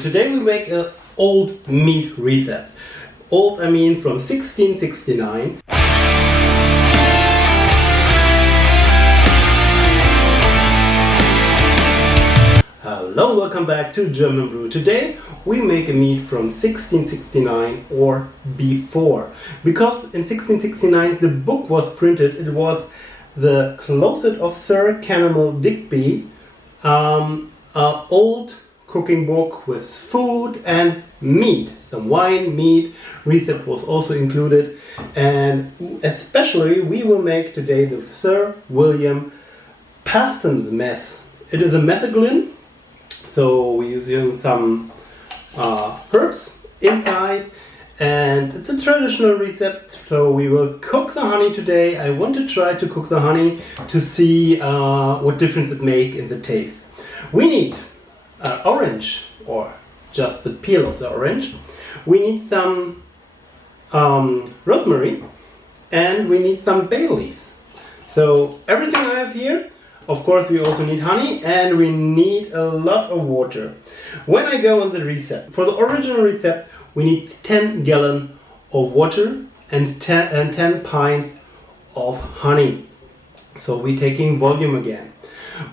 Today we make an old mead recipe. Old, I mean from 1669. Hello, welcome back to German Brew. Today we make a mead from 1669 or before. Because in 1669 the book was printed, it was the closet of Sir Kenelme Digbie, old cooking book with food and meat. Some wine, meat, recipe was also included, and especially we will make today the Sir William Paston's meth. It is a metheglin, so we're using some herbs inside, and it's a traditional recipe. So we will cook the honey today. I want to try to cook the honey to see what difference it makes in the taste. We need orange, or just the peel of the orange. We need some rosemary, and we need some bay leaves. So everything I have here. Of course, we also need honey, and we need a lot of water. When I go on the recipe, for the original recipe, we need 10 gallons of water and 10 pints of honey. So we're taking volume again.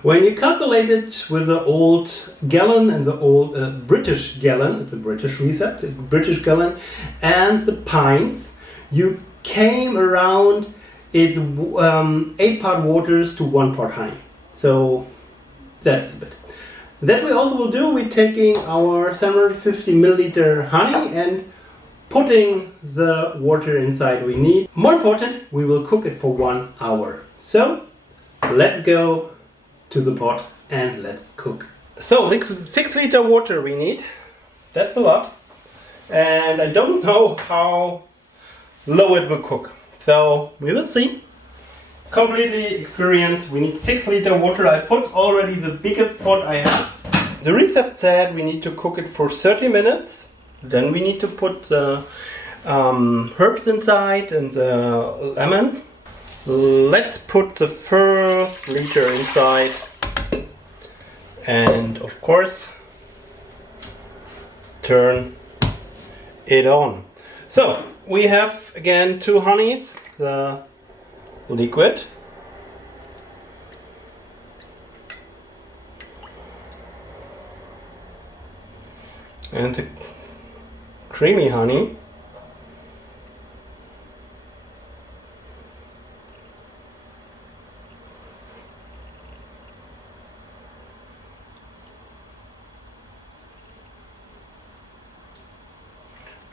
When you calculate it with the old gallon and the old British gallon, it's a British recipe, British gallon, and the pints, you came around it 8 part waters to 1 part honey. So that's a bit. That we also will do, we're taking our 750 milliliter honey and putting the water inside we need. More important, we will cook it for 1 hour. So let's go to the pot and let's cook. So 6 liter water we need. That's a lot. And I don't know how low it will cook. So we will see. Completely experienced. We need 6 liter water. I put already the biggest pot I have. The recipe said we need to cook it for 30 minutes. Then we need to put the herbs inside and the lemon. Let's put the first liter inside, and of course turn it on. So we have again 2 honeys, the liquid, and the creamy honey.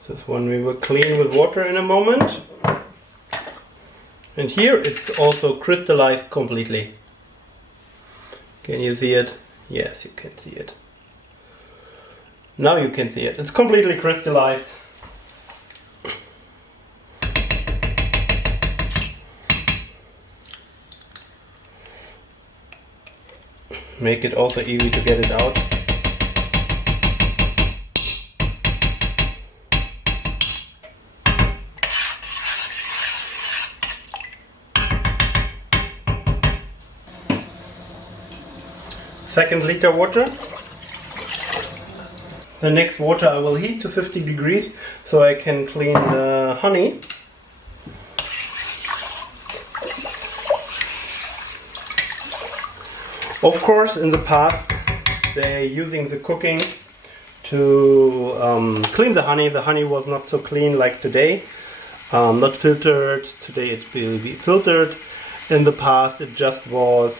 This one we will clean with water in a moment. And here it's also crystallized completely. Can you see it? Yes, you can see it. Now you can see it. It's completely crystallized. Make it also easy to get it out. Second liter water. The next water I will heat to 50 degrees so I can clean the honey. Of course, in the past they're using the cooking to clean the honey. The honey was not so clean like today, not filtered. Today it will be filtered. In the past it just was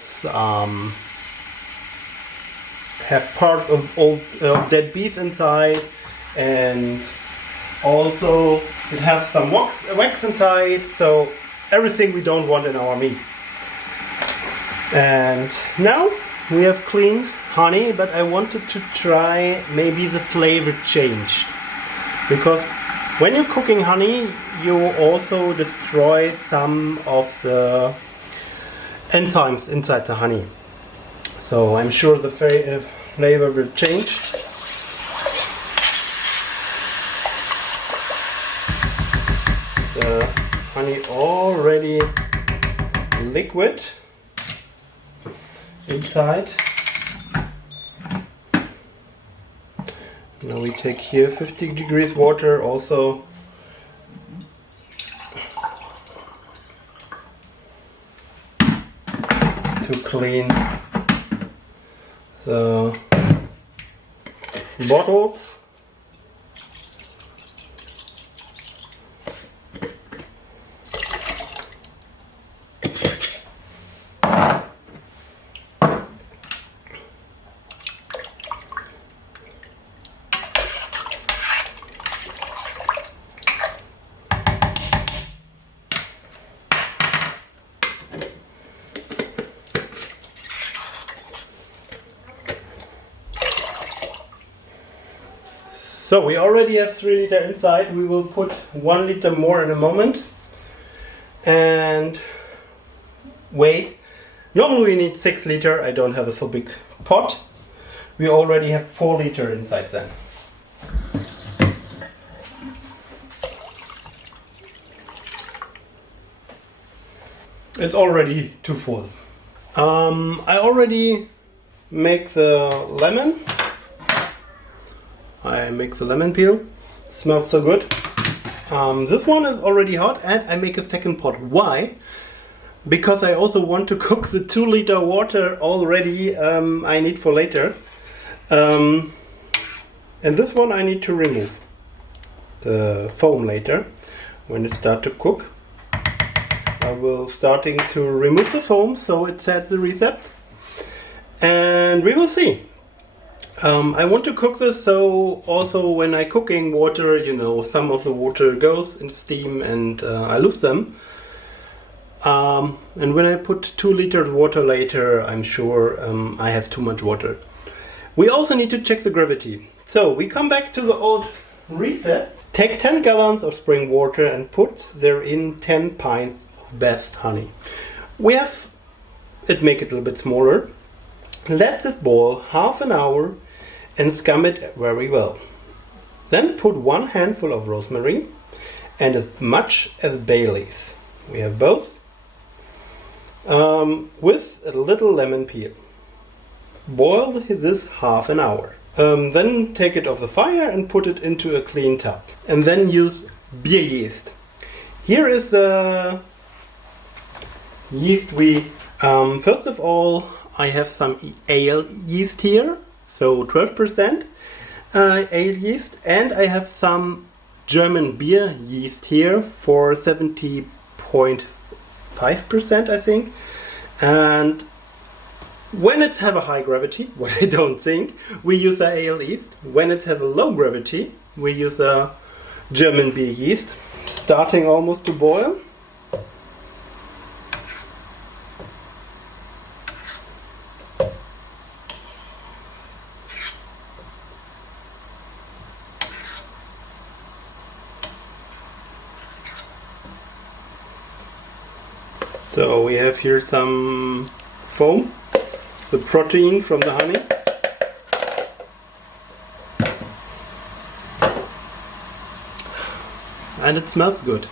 have parts of old dead beef inside, and also it has some wax inside, so everything we don't want in our meat. And now we have clean honey, but I wanted to try maybe the flavor change, because when you're cooking honey you also destroy some of the enzymes inside the honey. So I'm sure the flavor will change. The honey already liquid inside. Now we take here 50 degrees water also. To clean the bottles. So we already have 3 liter inside. We will put 1 liter more in a moment. And wait. Normally we need 6 liter. I don't have a so big pot. We already have 4 liter inside then. It's already too full. I already make the lemon. I make the lemon peel. Smells so good. This one is already hot, and I make a second pot. Why? Because I also want to cook the 2 liter water already I need for later. And this one I need to remove the foam later when it starts to cook. I will starting to remove the foam, so it says the recipe. And we will see. I want to cook this so also when I cooking water, you know, some of the water goes in steam and I lose them. And when I put 2 liters water later, I'm sure I have too much water. We also need to check the gravity. So we come back to the old reset. Take 10 gallons of spring water and put therein 10 pints of best honey. We have it make it a little bit smaller. Let this boil half an hour and scum it very well. Then put 1 handful of rosemary and as much as Baileaves. We have both. With a little lemon peel. Boil this half an hour. Then take it off the fire and put it into a clean tub. And then use beer yeast. Here is the yeast we... first of all, I have some ale yeast here. So 12% ale yeast, and I have some German beer yeast here for 70.5%, I think. And when it have a high gravity, what I don't think, we use a ale yeast. When it have a low gravity, we use a German beer yeast, starting almost to boil. So we have here some foam, the protein from the honey. And it smells good.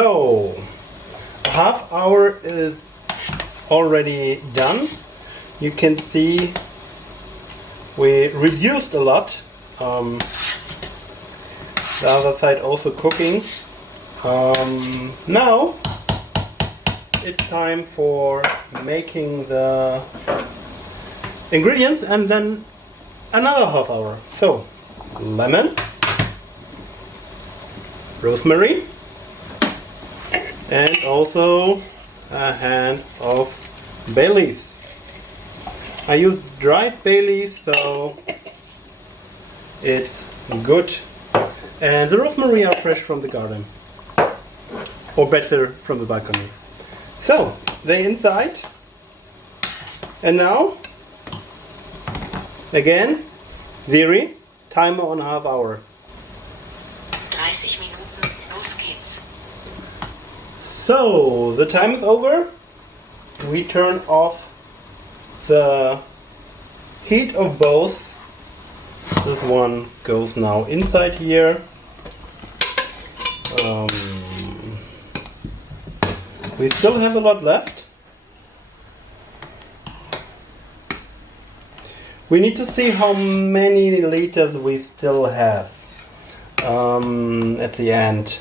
So, half hour is already done. You can see we reduced a lot. The other side also cooking. Now it's time for making the ingredients and then another half hour. So, lemon, rosemary, and also a hand of Baileaves. I use dried Baileaves, so it's good. And the rosemary are fresh from the garden, or better from the balcony. So, they inside. And now, again, Siri, timer on half hour. 30 Minuten, los geht's. So, the time is over. We turn off the heat of both. This one goes now inside here. We still have a lot left. We need to how many liters we still have at the end.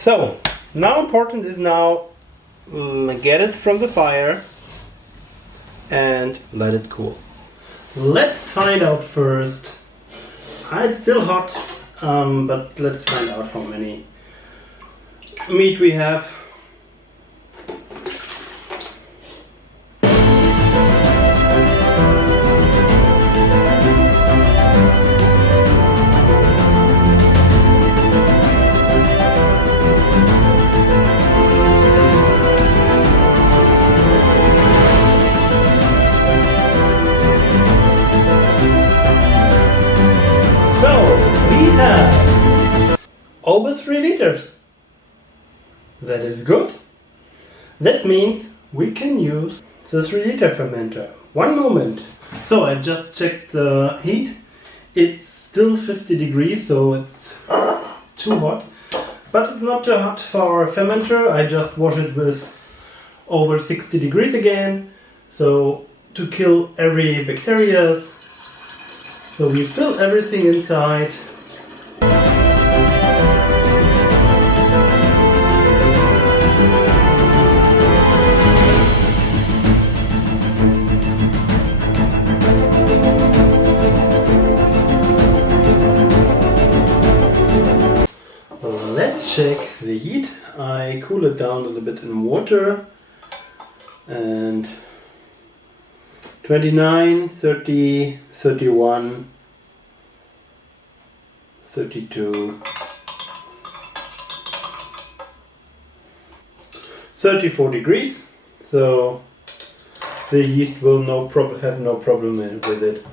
So, now important is now get it from the fire and let it cool. Let's find out first. It's still hot, but let's find out how many meat we have. Over 3 liters. That is good. That means we can use the 3 liter fermenter. One moment. So I just checked the heat. It's still 50 degrees, so it's too hot. But it's not too hot for our fermenter. I just wash it with over 60 degrees again. So to kill every bacteria. So we fill everything inside. Let's check the heat. I cool it down a little bit in water. And 29, 30, 31, 32, 34 degrees. So the yeast will have no problem with it.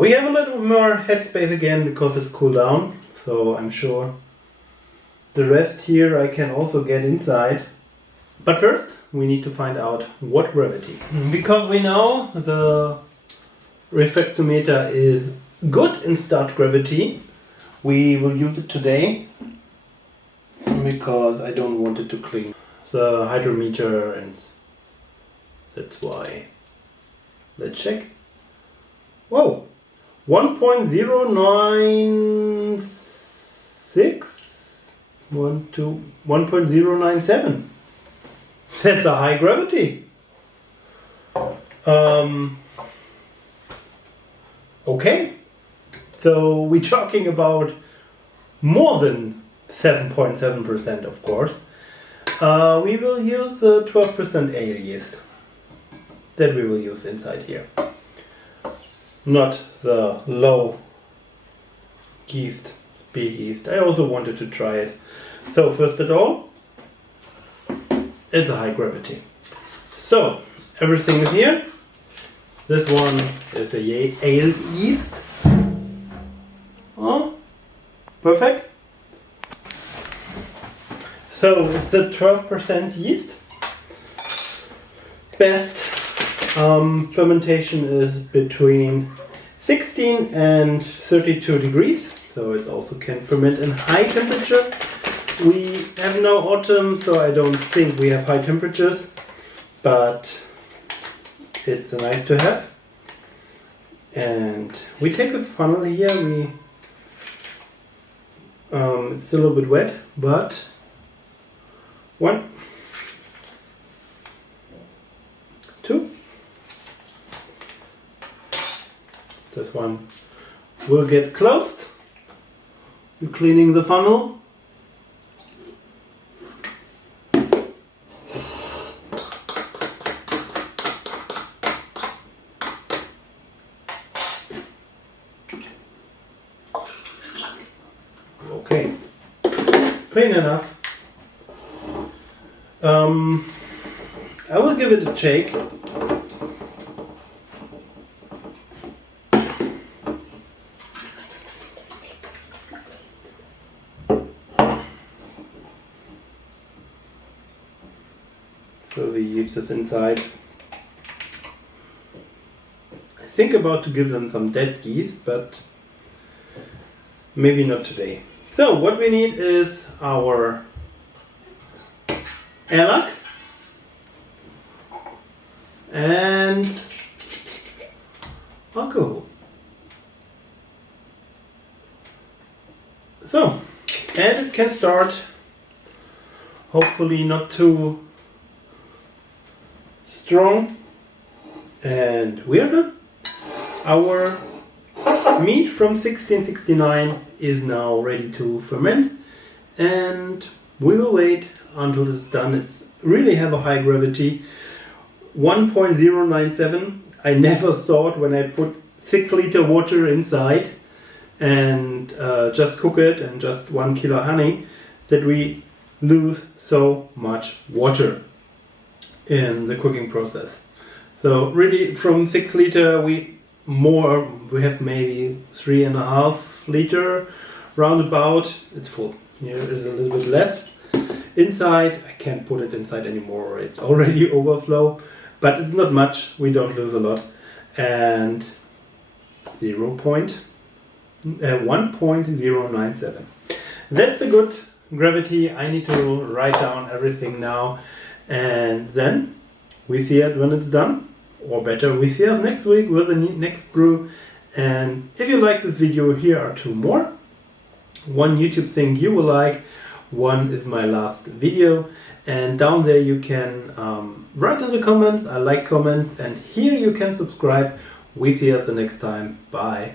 We have a little more headspace again because it's cooled down. So I'm sure the rest here I can also get inside. But first we need to find out what gravity. Because we know the refractometer is good in start gravity, we will use it today because I don't want it to clean the hydrometer, and that's why. Let's check. Whoa! 1.096 1.097. That's a high gravity. Okay, so we're talking about more than 7.7%, of course. We will use the 12% ale yeast that we will use inside here, not the low yeast, big yeast. I also wanted to try it. So first of all, it's a high gravity. So everything is here. This one is a ale yeast. Oh, perfect. So it's a 12% yeast. Best fermentation is between 16 and 32 degrees. So it also can ferment in high temperature. We have no autumn, so I don't think we have high temperatures, but it's nice to have. And we take a funnel here. It's still a little bit wet, but 1, 2. This one will get closed. We're cleaning the funnel. Okay, clean enough. I will give it a shake. So the yeast is inside. I think about to give them some dead yeast, but maybe not today. So what we need is our airlock and alcohol. So, and it can start, hopefully not too strong, and we are done. Our mead from 1669 is now ready to ferment, and we will wait until it's done. It's really have a high gravity, 1.097. I never thought when I put 6 liter water inside and just cook it and just 1 kilo honey that we lose so much water in the cooking process. So really from 6 liter we have maybe 3.5 liter roundabout. It's full. Here is a little bit left. Inside, I can't put it inside anymore. It's already overflow, but it's not much. We don't lose a lot. And 1.097. That's a good gravity. I need to write down everything now, and then we see it when it's done. Or better, we see us next week with the next brew. And if you like this video, here are 2 more. One YouTube thing you will like, one is my last video, and down there you can write in the comments. I like comments, and here you can subscribe. We see us the next time. Bye.